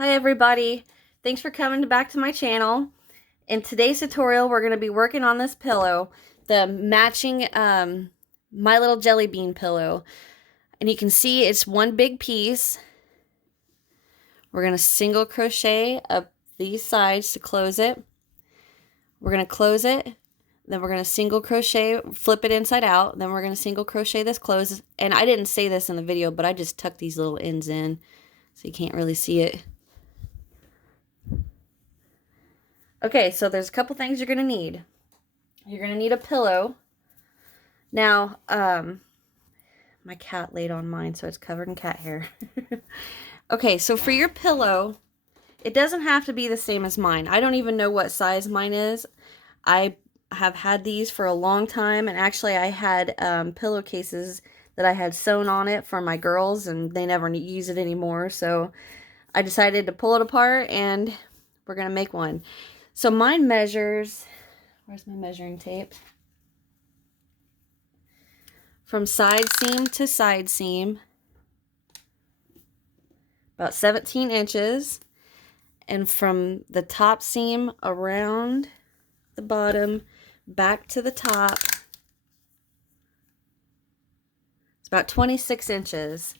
Hi everybody, thanks for coming back to my channel. In today's tutorial we're going to be working on this pillow, the matching My Little Jelly Bean pillow. And you can see it's one big piece. We're going to single crochet up these sides to close it. We're going to close it, then we're going to single crochet, flip it inside out, then we're going to single crochet this close. And I didn't say this in the video, but I just tucked these little ends in so you can't really see it. Okay, so there's a couple things you're going to need. You're going to need a pillow. Now, my cat laid on mine, so it's covered in cat hair. Okay, so for your pillow, it doesn't have to be the same as mine. I don't even know what size mine is. I have had these for a long time, and actually I had pillowcases that I had sewn on it for my girls, and they never use it anymore, so I decided to pull it apart, and we're going to make one. So mine measures, where's my measuring tape? From side seam to side seam, about 17 inches. And from the top seam around the bottom, back to the top, it's about 26 inches.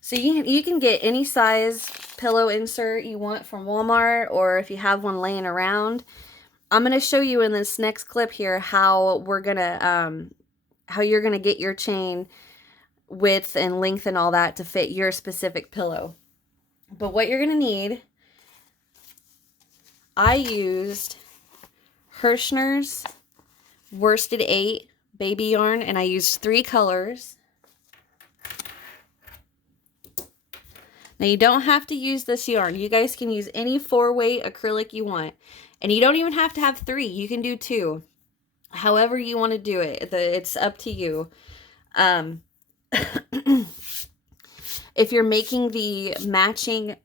So you can get any size pillow insert you want from Walmart, or if you have one laying around. I'm going to show you in this next clip here how we're going to, how you're going to get your chain width and length and all that to fit your specific pillow. But what you're going to need, I used Hirschner's Worsted 8 baby yarn, and I used 3 colors. Now, you don't have to use this yarn. You guys can use any 4-weight acrylic you want. And you don't even have to have 3. You can do 2. However you want to do it. It's up to you. If you're making the matching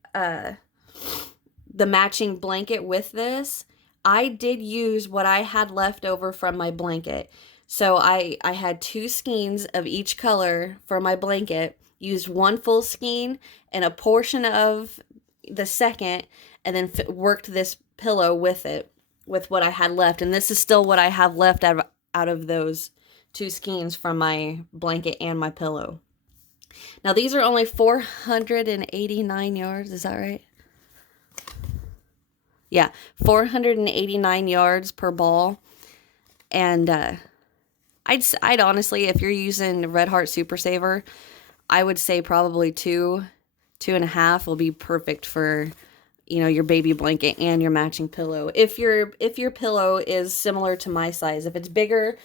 blanket with this, I did use what I had left over from my blanket. So I had 2 skeins of each color for my blanket. Used 1 full skein and a portion of the second, and then worked this pillow with it, with what I had left. And this is still what I have left out of those 2 skeins from my blanket and my pillow. Now these are only 489 yards, is that right? Yeah, 489 yards per ball. And I'd honestly, if you're using Red Heart Super Saver, I would say probably 2.5 will be perfect for, you know, your baby blanket and your matching pillow. If your pillow is similar to my size, if it's bigger,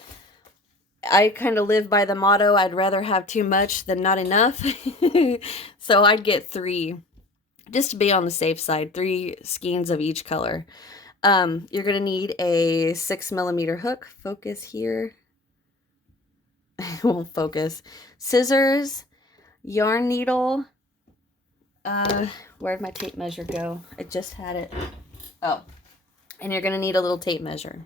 I kind of live by the motto, I'd rather have too much than not enough. So I'd get 3, just to be on the safe side, 3 skeins of each color. You're going to need a 6mm hook. Focus here. It won't focus. Scissors, yarn needle. Where'd my tape measure go? I just had it. Oh, and you're going to need a little tape measure.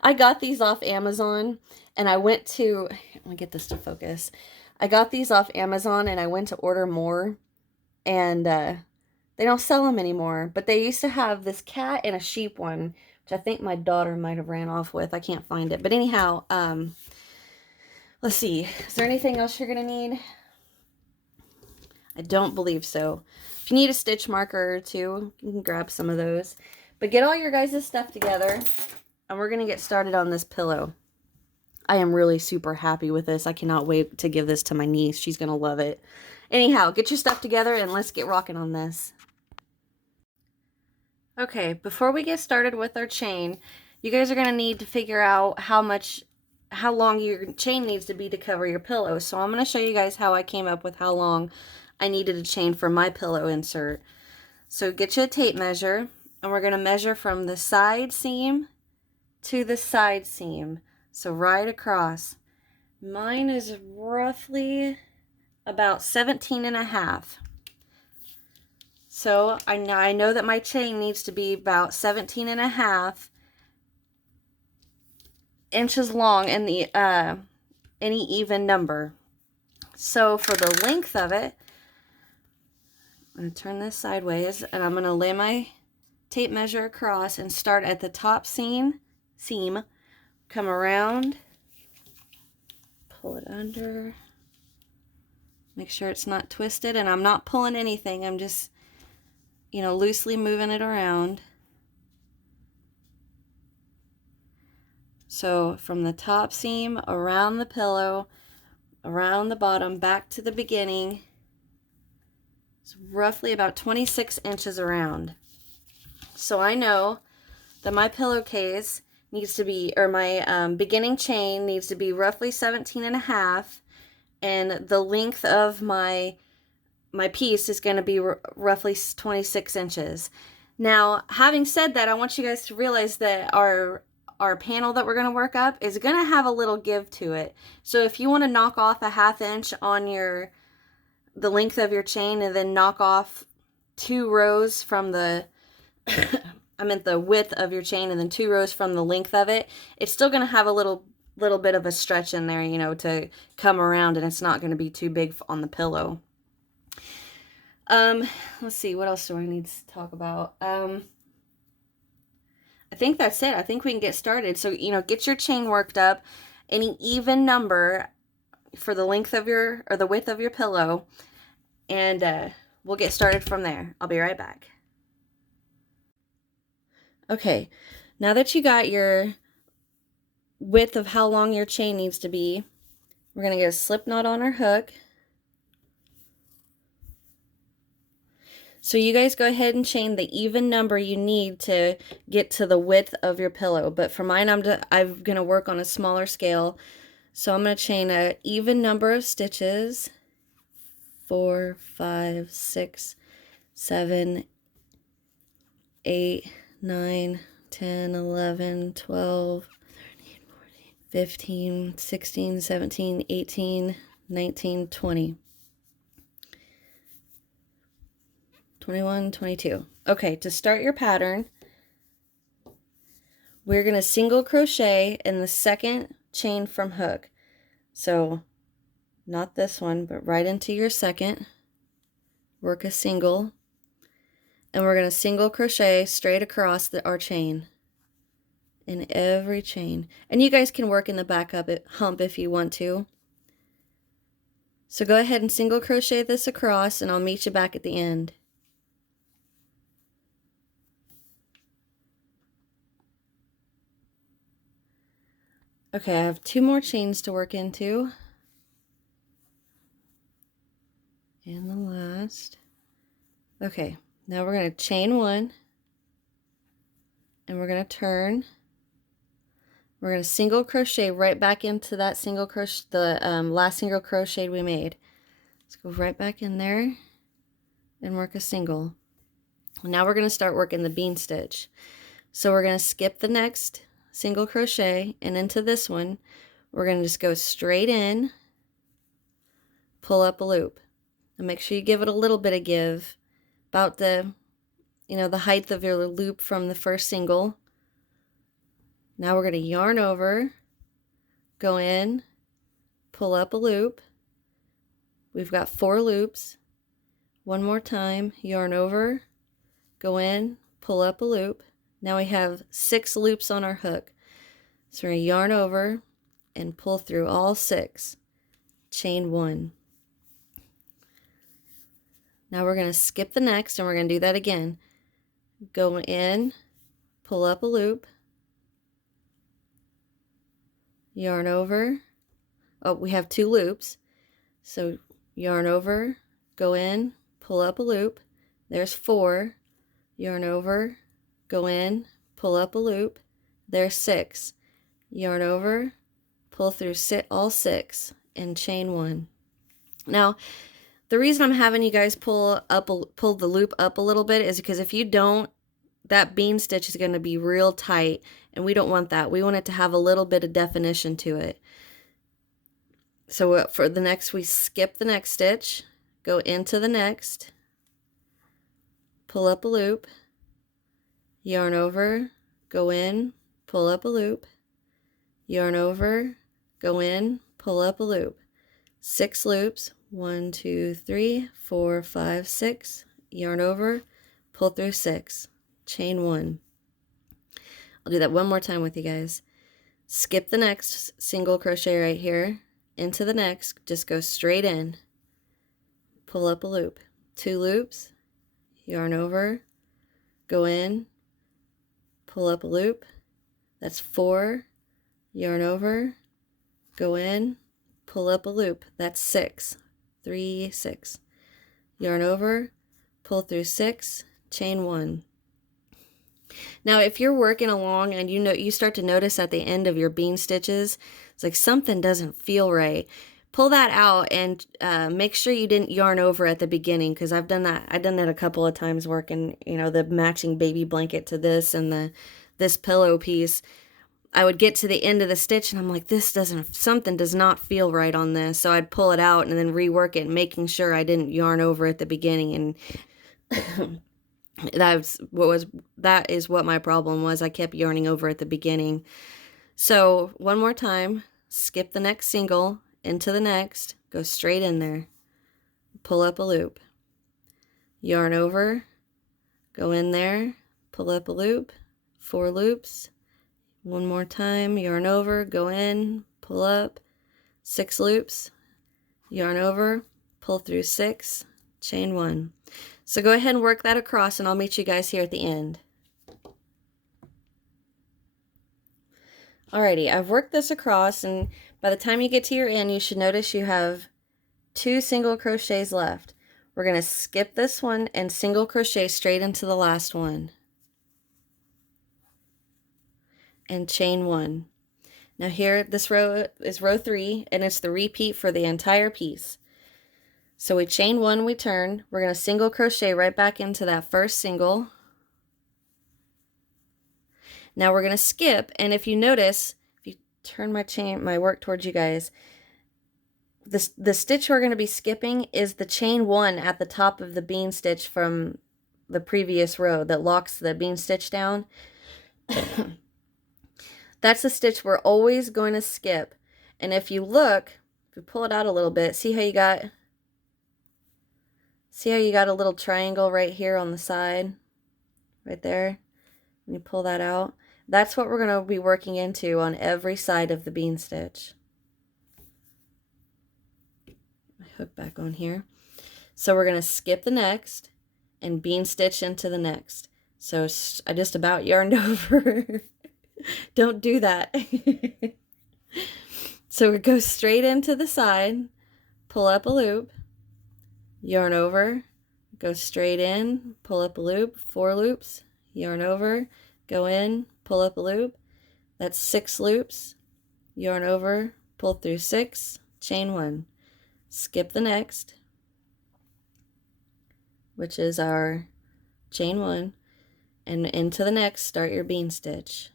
I got these off Amazon, and I went to, let me get this to focus. I got these off Amazon, and I went to order more, and they don't sell them anymore. But they used to have this cat and a sheep one, which I think my daughter might have ran off with. I can't find it. But anyhow, let's see. Is there anything else you're going to need? I don't believe so. If you need a stitch marker or 2, you can grab some of those. But get all your guys' stuff together, and we're going to get started on this pillow. I am really super happy with this. I cannot wait to give this to my niece. She's going to love it. Anyhow, get your stuff together and let's get rocking on this. Okay, before we get started with our chain, you guys are going to need to figure out how long your chain needs to be to cover your pillow. So I'm going to show you guys how I came up with how long I needed a chain for my pillow insert. So get you a tape measure, and we're going to measure from the side seam to the side seam. So right across. Mine is roughly about 17.5. So I know that my chain needs to be about 17.5 inches long in the any even number. So for the length of it, I'm going to turn this sideways, and I'm going to lay my tape measure across and start at the top seam, come around, pull it under, make sure it's not twisted, and I'm not pulling anything, I'm just, you know, loosely moving it around. So from the top seam, around the pillow, around the bottom, back to the beginning. It's roughly about 26 inches around. So I know that my pillowcase needs to be, or my beginning chain needs to be roughly 17.5, and the length of my piece is going to be roughly 26 inches. Now, having said that, I want you guys to realize that our panel that we're going to work up is going to have a little give to it. So if you want to knock off a 1/2 inch on the length of your chain, and then knock off 2 rows from the I meant the width of your chain, and then 2 rows from the length of it, it's still going to have a little bit of a stretch in there, you know, to come around, and it's not going to be too big on the pillow. Let's see, what else do I need to talk about? I think that's it. I think we can get started. So, you know, get your chain worked up, any even number for the length of your, or the width of your pillow, and we'll get started from there. I'll be right back. Okay, now that you got your width of how long your chain needs to be, we're going to get a slip knot on our hook. So you guys go ahead and chain the even number you need to get to the width of your pillow. But for mine, I'm going to work on a smaller scale. So I'm going to chain an even number of stitches. 4, 5, 6, 7, 8, 9, 10, 11, 12, 13, 14, 15, 16, 17, 18, 19, 20. 21, 22. Okay, to start your pattern, we're going to single crochet in the second chain from hook. So, not this one, but right into your second. Work a single. And we're going to single crochet straight across our chain. In every chain. And you guys can work in the back hump if you want to. So go ahead and single crochet this across, and I'll meet you back at the end. Okay, I have 2 more chains to work into. And the last. Okay, now we're going to chain 1. And we're going to turn. We're going to single crochet right back into that single crochet, the last single crochet we made. Let's go right back in there and work a single. Now we're going to start working the bean stitch. So we're going to skip the next single crochet, and into this one we're going to just go straight in, pull up a loop, and make sure you give it a little bit of give, about the, you know, the height of your loop from the first single. Now we're going to yarn over, go in, pull up a loop. We've got 4 loops. One more time, yarn over, go in, pull up a loop. Now we have 6 loops on our hook. So we're going to yarn over and pull through all 6. Chain 1. Now we're going to skip the next, and we're going to do that again. Go in, pull up a loop, yarn over. Oh, we have 2 loops. So yarn over, go in, pull up a loop. There's 4. Yarn over, go in, pull up a loop. There's 6. Yarn over, pull through all 6, and chain 1. Now, the reason I'm having you guys pull the loop up a little bit is because if you don't, that bean stitch is going to be real tight, and we don't want that. We want it to have a little bit of definition to it. So for the next, we skip the next stitch, go into the next, pull up a loop, yarn over, go in, pull up a loop, yarn over, go in, pull up a loop. 6 loops, 1, 2, 3, 4, 5, 6, yarn over, pull through 6, chain 1. I'll do that one more time with you guys. Skip the next single crochet right here into the next, just go straight in, pull up a loop, 2 loops, yarn over, go in, pull up a loop, that's 4, yarn over, go in, pull up a loop, that's 6, 3, 6, yarn over, pull through 6, chain 1. Now if you're working along and you start to notice at the end of your bean stitches, it's like something doesn't feel right, pull that out and make sure you didn't yarn over at the beginning, because I've done that a couple of times working, you know, the matching baby blanket to this and this pillow piece. I would get to the end of the stitch and I'm like, something does not feel right on this. So I'd pull it out and then rework it, making sure I didn't yarn over at the beginning. And that is what my problem was. I kept yarning over at the beginning. So one more time, skip the next single into the next, go straight in there, pull up a loop, yarn over, go in there, pull up a loop, 4 loops, one more time, yarn over, go in, pull up, 6 loops, yarn over, pull through 6, chain 1. So go ahead and work that across and I'll meet you guys here at the end. Alrighty, I've worked this across, and by the time you get to your end, you should notice you have 2 single crochets left. We're going to skip this one and single crochet straight into the last one. And chain 1. Now here, this row is row 3, and it's the repeat for the entire piece. So we chain 1, we turn, we're going to single crochet right back into that first single. Now we're going to skip, and if you notice, if you turn my work towards you guys, the stitch we're going to be skipping is the chain 1 at the top of the bean stitch from the previous row that locks the bean stitch down. That's the stitch we're always going to skip. And if you look, if you pull it out a little bit, see how you got a little triangle right here on the side, right there? When you pull that out, that's what we're going to be working into on every side of the bean stitch. My hook back on here. So we're going to skip the next and bean stitch into the next. So I just about yarned over. Don't do that. So we go straight into the side, pull up a loop, yarn over, go straight in, pull up a loop, 4 loops, yarn over, go in, pull up a loop, that's 6 loops, yarn over, pull through 6, chain 1, skip the next, which is our chain 1, and into the next, start your bean stitch.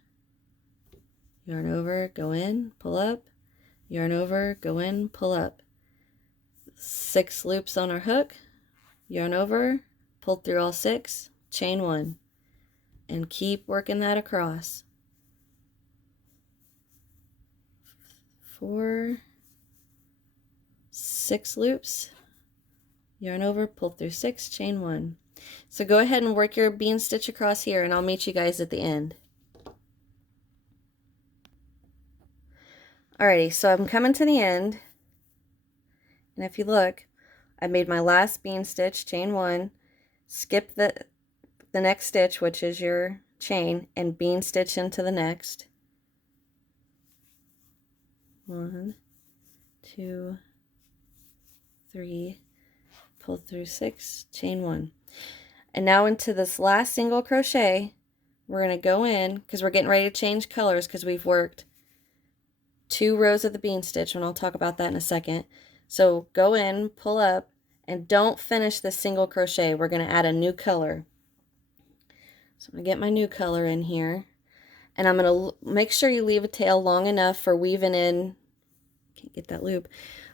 Yarn over, go in, pull up, yarn over, go in, pull up. 6 loops on our hook, yarn over, pull through all 6, chain 1, and keep working that across. 4, 6 loops, yarn over, pull through 6, chain 1. So go ahead and work your bean stitch across here, and I'll meet you guys at the end. Alrighty, so I'm coming to the end, and if you look, I made my last bean stitch, chain 1, skip the next stitch, which is your chain, and bean stitch into the next. 1, 2, 3, pull through 6, chain 1. And now into this last single crochet, we're going to go in, because we're getting ready to change colors because we've worked 2 rows of the bean stitch, and I'll talk about that in a second. So go in, pull up, and don't finish the single crochet. We're going to add a new color. So I'm going to get my new color in here, and I'm going to make sure you leave a tail long enough for weaving in, can't get that loop,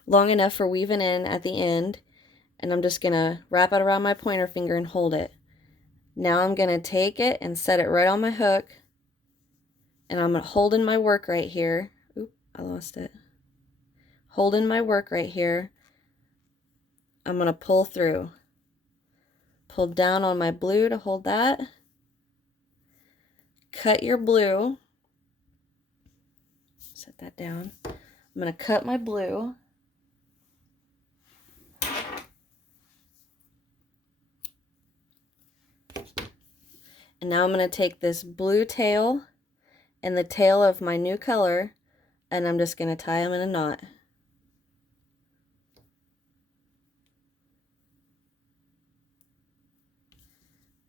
long enough for weaving in at the end, and I'm just going to wrap it around my pointer finger and hold it. Now I'm going to take it and set it right on my hook, and I'm holding my work right here. Oop, I lost it. Holding my work right here, I'm going to pull pull down on my blue to hold that. Cut your blue. Set that down. I'm going to cut my blue. And now I'm going to take this blue tail and the tail of my new color, and I'm just going to tie them in a knot.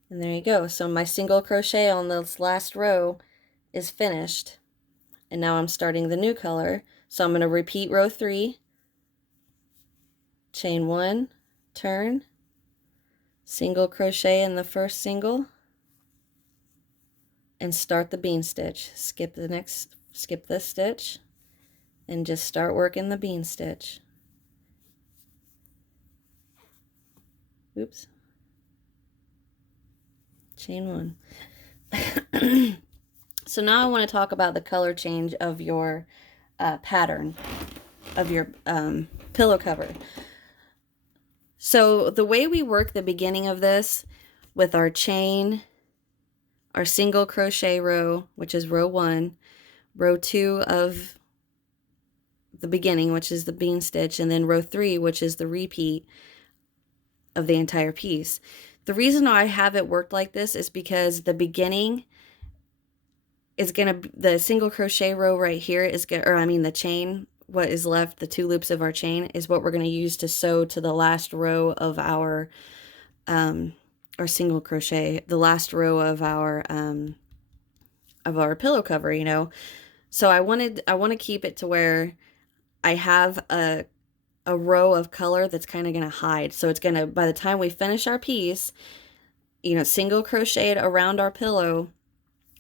And there you go. So my single crochet on this last row is finished. And now I'm starting the new color. So I'm going to repeat row 3, chain 1, turn, single crochet in the first single, and start the bean stitch. Skip this stitch, and just start working the bean stitch. Oops. Chain 1. So now I want to talk about the color change of your pattern, of your pillow cover. So the way we work the beginning of this with our chain, our single crochet row, which is row 1, row 2 of the beginning, which is the bean stitch, and then row 3, which is the repeat of the entire piece. The reason I have it worked like this is because the beginning is the single crochet row right here is the chain, what is left, the 2 loops of our chain, is what we're going to use to sew to the last row of our single crochet, the last row of our pillow cover, you know. So I want to keep it to where I have a row of color that's kind of going to hide. So it's going to, by the time we finish our piece, you know, single crocheted around our pillow,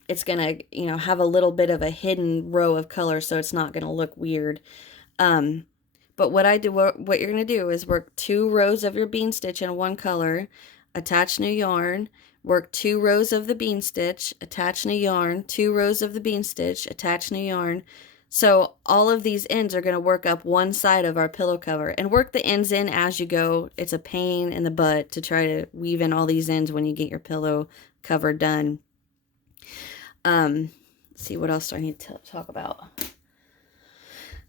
it's going to, you know, have a little bit of a hidden row of color, so it's not going to look weird. But what you're going to do is work 2 rows of your bean stitch in one color, attach new yarn, work 2 rows of the bean stitch, attach new yarn, 2 rows of the bean stitch, attach new yarn. So all of these ends are going to work up one side of our pillow cover, and work the ends in as you go. It's a pain in the butt to try to weave in all these ends when you get your pillow cover done. Let's see, what else do I need to talk about?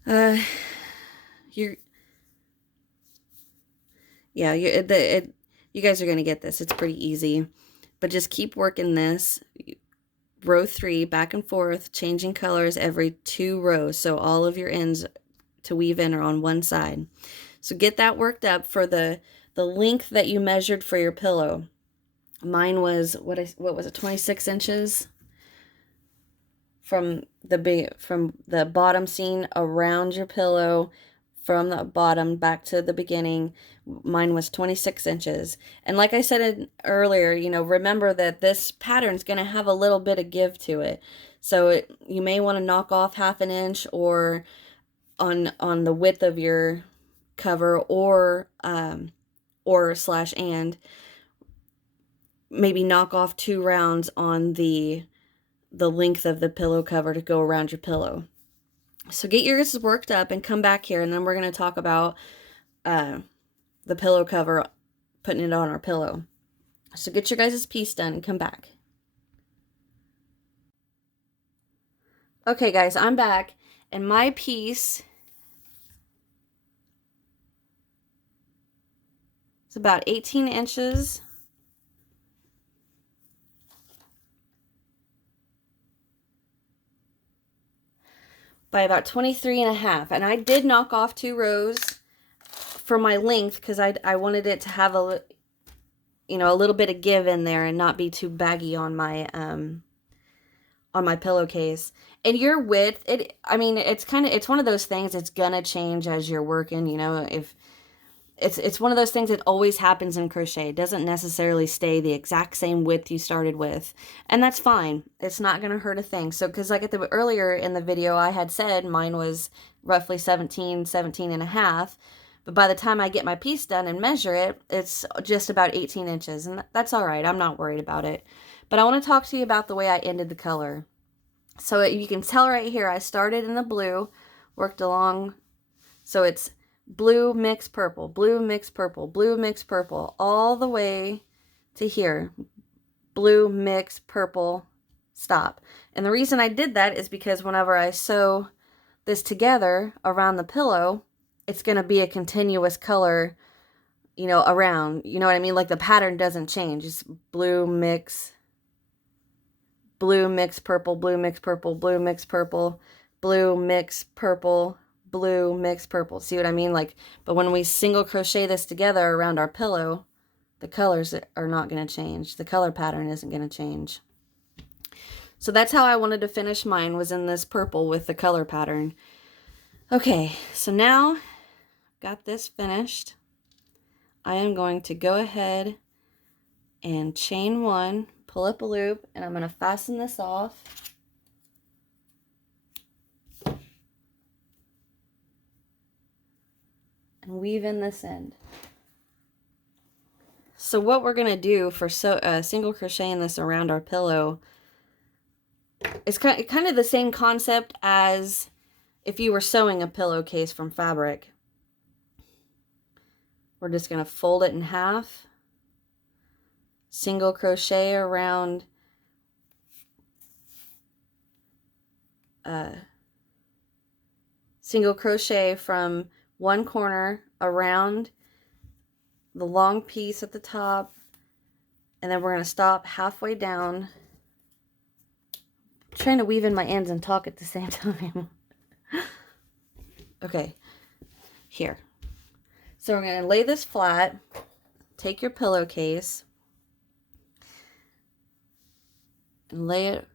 You guys are going to get this. It's pretty easy, but just keep working this. Row 3, back and forth, changing colors every 2 rows. So all of your ends to weave in are on one side. So get that worked up for the length that you measured for your pillow. Mine was, what was it, 26 inches? From the bottom seam around your pillow, from the bottom back to the beginning, mine was 26 inches. And like I said earlier, you know, remember that this pattern is going to have a little bit of give to it. So you may want to knock off 1/2 inch or on the width of your cover, or slash and maybe knock off 2 rounds on the length of the pillow cover to go around your pillow. So get yours worked up and come back here, and then we're going to talk about the pillow cover, putting it on our pillow. So get your guys' piece done and come back. Okay guys, I'm back, and my piece is about 18 inches by about 23.5, and I did knock off 2 rows for my length because I wanted it to have a little bit of give in there and not be too baggy on my pillowcase. And your width, it's one of those things that's gonna change as you're working. You know, if it's one of those things that always happens in crochet. It doesn't necessarily stay the exact same width you started with, and that's fine. It's not going to hurt a thing. So, because like earlier in the video, I had said mine was roughly 17 and a half, but by the time I get my piece done and measure it, it's just about 18 inches, and that's all right. I'm not worried about it. But I want to talk to you about the way I ended the color. So you can tell right here, I started in the blue, worked along, so it's blue mix purple, blue mix purple, blue mix purple, all the way to here. Blue, mix, purple, stop. And the reason I did that is because whenever I sew this together around the pillow, it's going to be a continuous color, you know, around. You know what I mean? Like the pattern doesn't change. It's blue, mix, purple, blue, mix, purple, blue, mix, purple, blue, mix, purple, blue, mix, purple. See what I mean? Like, but when we single crochet this together around our pillow, the colors are not going to change. The color pattern isn't going to change. So that's how I wanted to finish mine, was in this purple with the color pattern. Okay, so now got this finished. I am going to go ahead and chain one, pull up a loop, and I'm going to fasten this off. And weave in this end. So what we're going to do for single crocheting this around our pillow is kind of the same concept as if you were sewing a pillowcase from fabric. We're just going to fold it in half, single crochet around single crochet from one corner around the long piece at the top, and then we're going to stop halfway down. I'm trying to weave in my ends and talk at the same time. Okay, here. So we're going to lay this flat, take your pillowcase, and lay it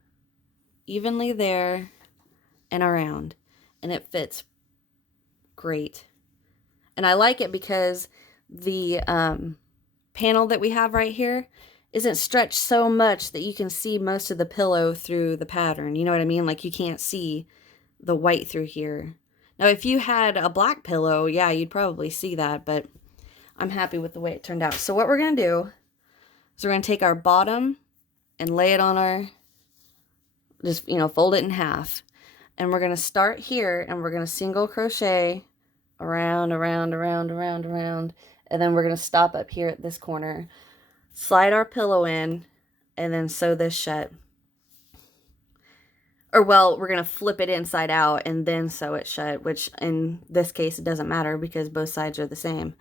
evenly there and around, and it fits great. And I like it because the panel that we have right here isn't stretched so much that you can see most of the pillow through the pattern. You know what I mean? Like you can't see the white through here. Now, if you had a black pillow, yeah, you'd probably see that, but I'm happy with the way it turned out. So what we're going to do is we're going to take our bottom and lay it on our, just, you know, fold it in half. And we're going to start here, and we're going to single crochet around, around, around, around, around. And then we're going to stop up here at this corner, slide our pillow in, and then sew this shut. Or, well, we're going to flip it inside out and then sew it shut, which in this case, it doesn't matter because both sides are the same.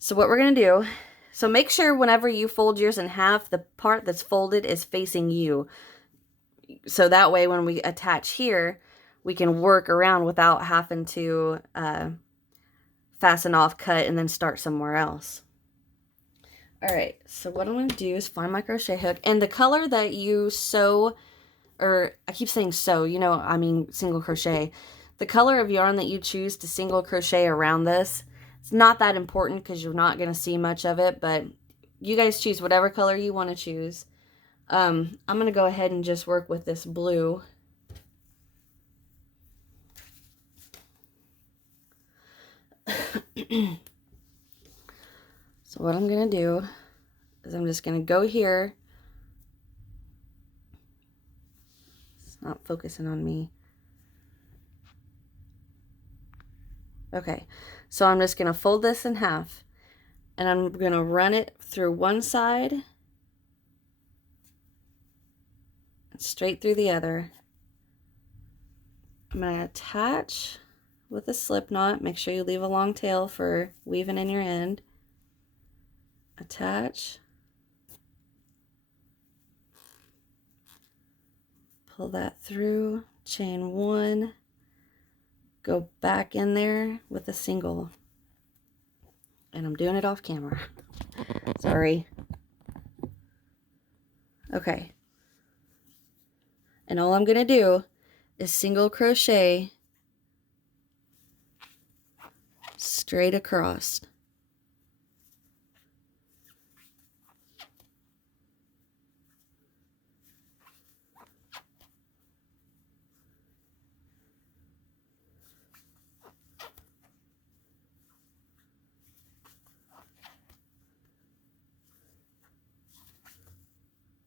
So what we're going to do, so make sure whenever you fold yours in half, the part that's folded is facing you. So that way when we attach here, we can work around without having to fasten off, cut, and then start somewhere else. Alright, so what I'm going to do is find my crochet hook. And the color that you sew, or I keep saying sew, you know, I mean single crochet. The color of yarn that you choose to single crochet around this, it's not that important because you're not going to see much of it, but you guys choose whatever color you want to choose. I'm going to go ahead and just work with this blue. So what I'm going to do is I'm just going to go here. It's not focusing on me. Okay, so I'm just going to fold this in half, and I'm going to run it through one side and straight through the other. I'm going to attach with a slip knot. Make sure you leave a long tail for weaving in your end. Attach. Pull that through, chain one, go back in there with a single. And I'm doing it off camera. Sorry. Okay. And all I'm going to do is single crochet straight across.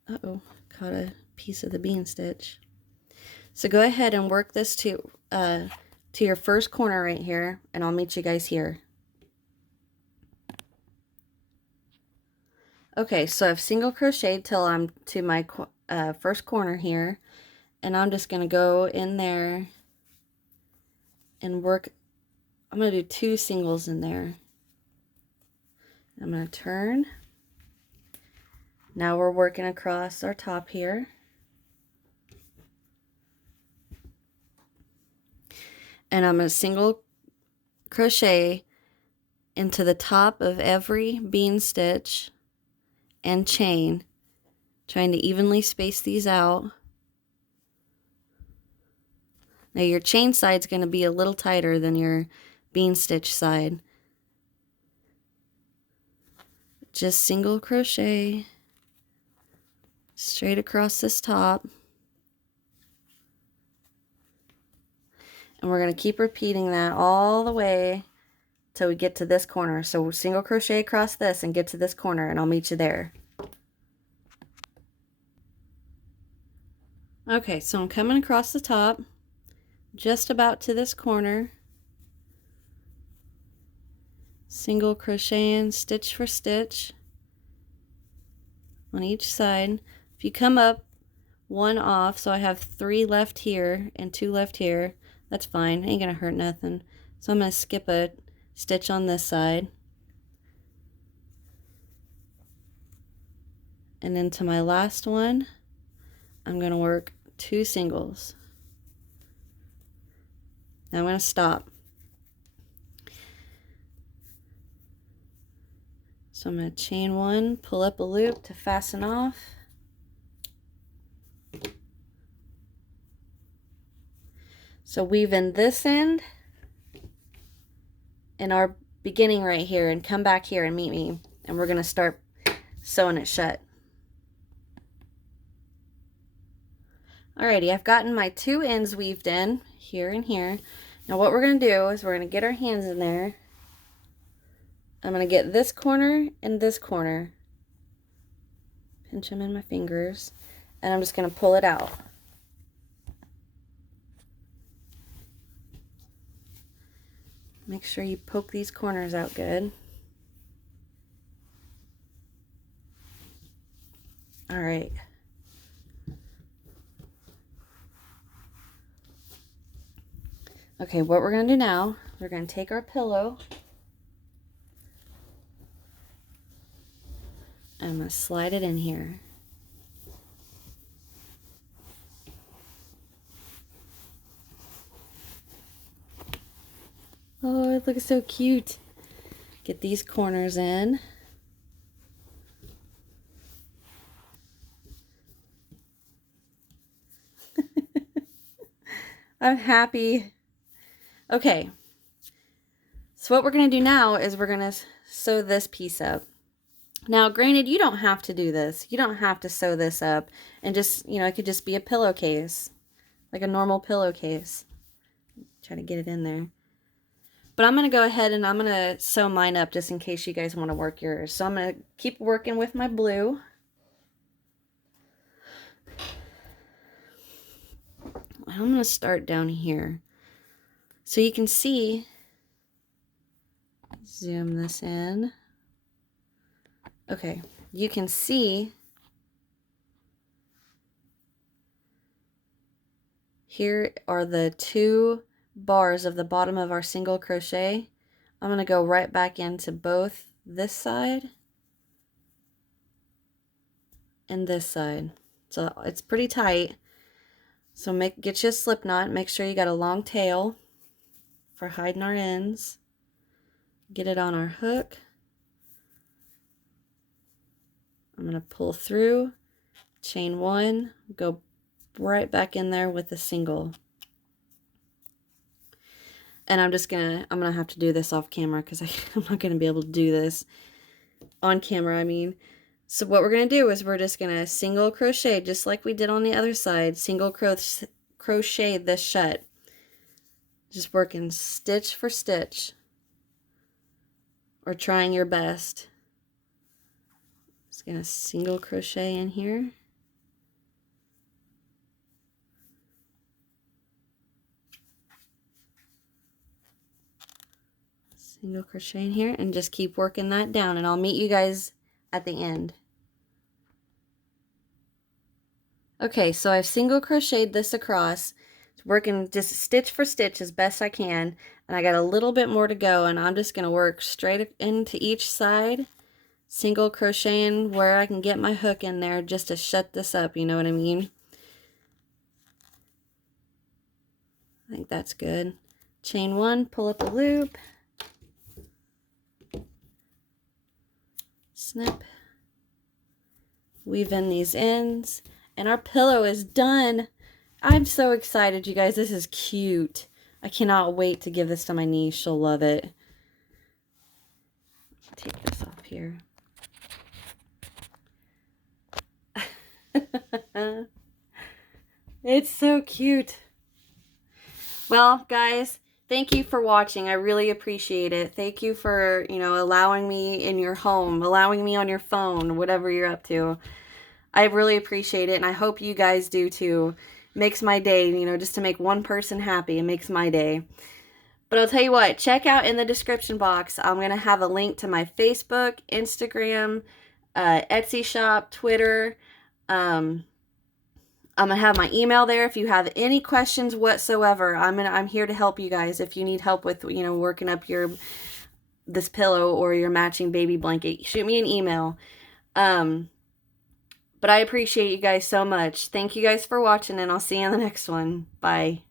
Uh-oh, caught a piece of the bean stitch. So go ahead and work this to your first corner right here, and I'll meet you guys here. Okay, so I've single crocheted till I'm to my first corner here, and I'm just going to go in there and work. I'm going to do 2 singles in there. I'm going to turn. Now we're working across our top here. And I'm going to single crochet into the top of every bean stitch and chain, trying to evenly space these out. Now your chain side is going to be a little tighter than your bean stitch side. Just single crochet straight across this top. And we're going to keep repeating that all the way till we get to this corner. So single crochet across this and get to this corner, and I'll meet you there. Okay, so I'm coming across the top, just about to this corner. Single crocheting stitch for stitch on each side. If you come up 1 off, so I have 3 left here and 2 left here, that's fine, ain't gonna hurt nothing. So I'm gonna skip a stitch on this side, and into my last one I'm gonna work 2 singles. Now I'm gonna stop. So I'm gonna chain 1, pull up a loop to fasten off. So weave in this end in our beginning right here and come back here and meet me, and we're going to start sewing it shut. Alrighty, I've gotten my 2 ends weaved in here and here. Now what we're going to do is we're going to get our hands in there. I'm going to get this corner and this corner, pinch them in my fingers, and I'm just going to pull it out. Make sure you poke these corners out good. All right. Okay, what we're going to do now, we're going to take our pillow, and I'm going to slide it in here. Oh, it looks so cute. Get these corners in. I'm happy. Okay. So what we're going to do now is we're going to sew this piece up. Now, granted, you don't have to do this. You don't have to sew this up and just, it could just be a pillowcase, like a normal pillowcase. Try to get it in there. But I'm going to go ahead and I'm going to sew mine up just in case you guys want to work yours. So I'm going to keep working with my blue. I'm going to start down here. So you can see, zoom this in. Okay, you can see here are the 2 bars of the bottom of our single crochet. I'm going to go right back into both this side and this side. So it's pretty tight. So get you a slip knot. Make sure you got a long tail for hiding our ends. Get it on our hook. I'm going to pull through, chain 1, go right back in there with a single. And I'm gonna have to do this off camera because I'm not gonna be able to do this on camera, I mean. So what we're gonna do is we're just gonna single crochet just like we did on the other side. Single crochet this shut. Just working stitch for stitch, or trying your best. Just gonna single crochet in here. Single crochet in here and just keep working that down, and I'll meet you guys at the end. Okay, so I've single crocheted this across, working just stitch for stitch as best I can, and I got a little bit more to go, and I'm just going to work straight into each side, single crocheting where I can get my hook in there just to shut this up, you know what I mean? I think that's good. Chain one, pull up a loop, snip, weave in these ends, and our pillow is done. I'm so excited, you guys. This is cute. I cannot wait to give this to my niece. She'll love it. Take this off here. It's so cute. Well, guys, thank you for watching. I really appreciate it. Thank you for, allowing me in your home, allowing me on your phone, whatever you're up to. I really appreciate it, and I hope you guys do too. Makes my day, just to make one person happy. It makes my day. But I'll tell you what, check out in the description box. I'm going to have a link to my Facebook, Instagram, Etsy shop, Twitter. I'm going to have my email there. If you have any questions whatsoever, I'm here to help you guys. If you need help with, working up this pillow or your matching baby blanket, shoot me an email. But I appreciate you guys so much. Thank you guys for watching, and I'll see you in the next one. Bye.